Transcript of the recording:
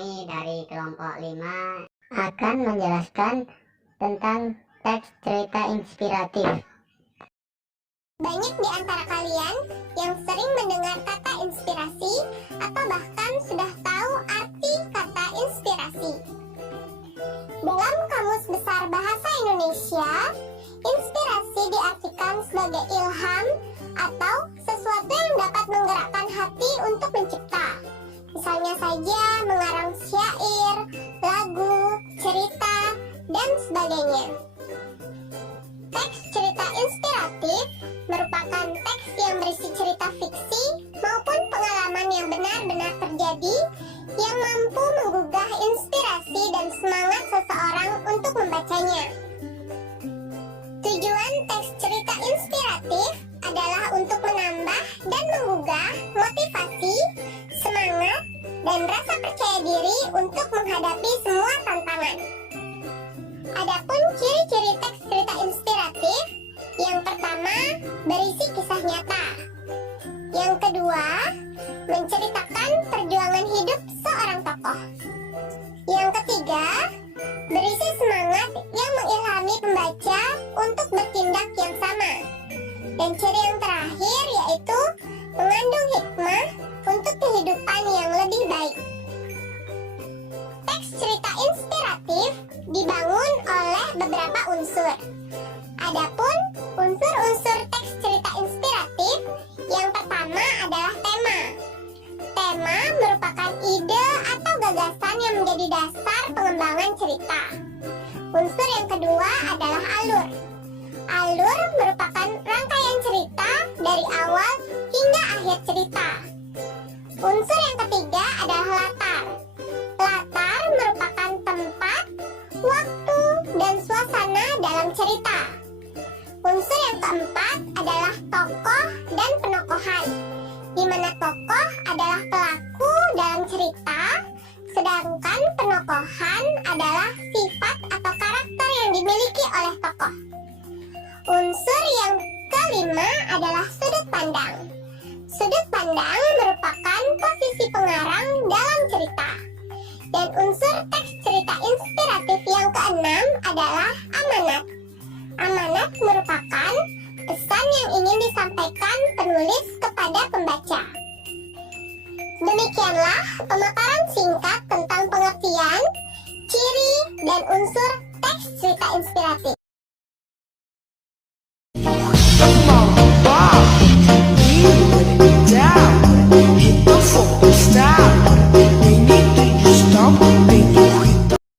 kami dari kelompok 5 akan menjelaskan tentang teks cerita inspiratif. Banyak di antara kalian yang sering mendengar kata inspirasi atau bahkan sudah tahu arti kata inspirasi. Dalam Kamus Besar Bahasa Indonesia, inspirasi diartikan sebagai ilham atau sesuatu yang dapat menggerakkan hati untuk mencipta. Misalnya saja mengarang syair, lagu, cerita, dan sebagainya. Teks cerita inspiratif merupakan teks yang berisi cerita fiksi maupun pengalaman yang benar-benar terjadi yang mampu menggugah inspirasi dan semangat seseorang untuk membacanya. Tujuan teks cerita inspiratif adalah untuk menambah dan menggugah motivasi, semangat, dan rasa percaya diri untuk menghadapi semua tantangan. Adapun ciri-ciri teks cerita inspiratif, yang pertama, berisi kisah nyata. Yang kedua, menceritakan perjuangan hidup seorang tokoh. Yang ketiga, berisi semangat yang mengilhami pembaca untuk bertindak yang sama. Dan ciri yang terakhir yaitu mengandung hikmah untuk kehidupan yang lebih baik. Teks cerita inspiratif dibangun oleh beberapa unsur. Adapun unsur-unsur teks cerita inspiratif, yang pertama adalah tema. Tema merupakan ide atau gagasan yang menjadi dasar pengembangan cerita. Unsur yang kedua adalah alur. Alur merupakan rangkaian cerita dari awal hingga akhir cerita. Unsur yang ketiga adalah latar. Latar merupakan tempat, waktu, dan suasana dalam cerita. Unsur yang keempat adalah tokoh dan penokohan, di mana tokoh adalah pelaku dalam cerita, sedangkan penokohan adalah sifat atau karakter yang dimiliki oleh tokoh. Unsur yang kelima adalah sudut pandang. Sudut pandang merupakan posisi pengarang dalam cerita. Dan unsur teks cerita inspiratif yang keenam adalah amanat. Amanat merupakan pesan yang ingin disampaikan penulis kepada pembaca. Demikianlah pemaparan singkat tentang pengertian, ciri, dan unsur teks cerita inspiratif.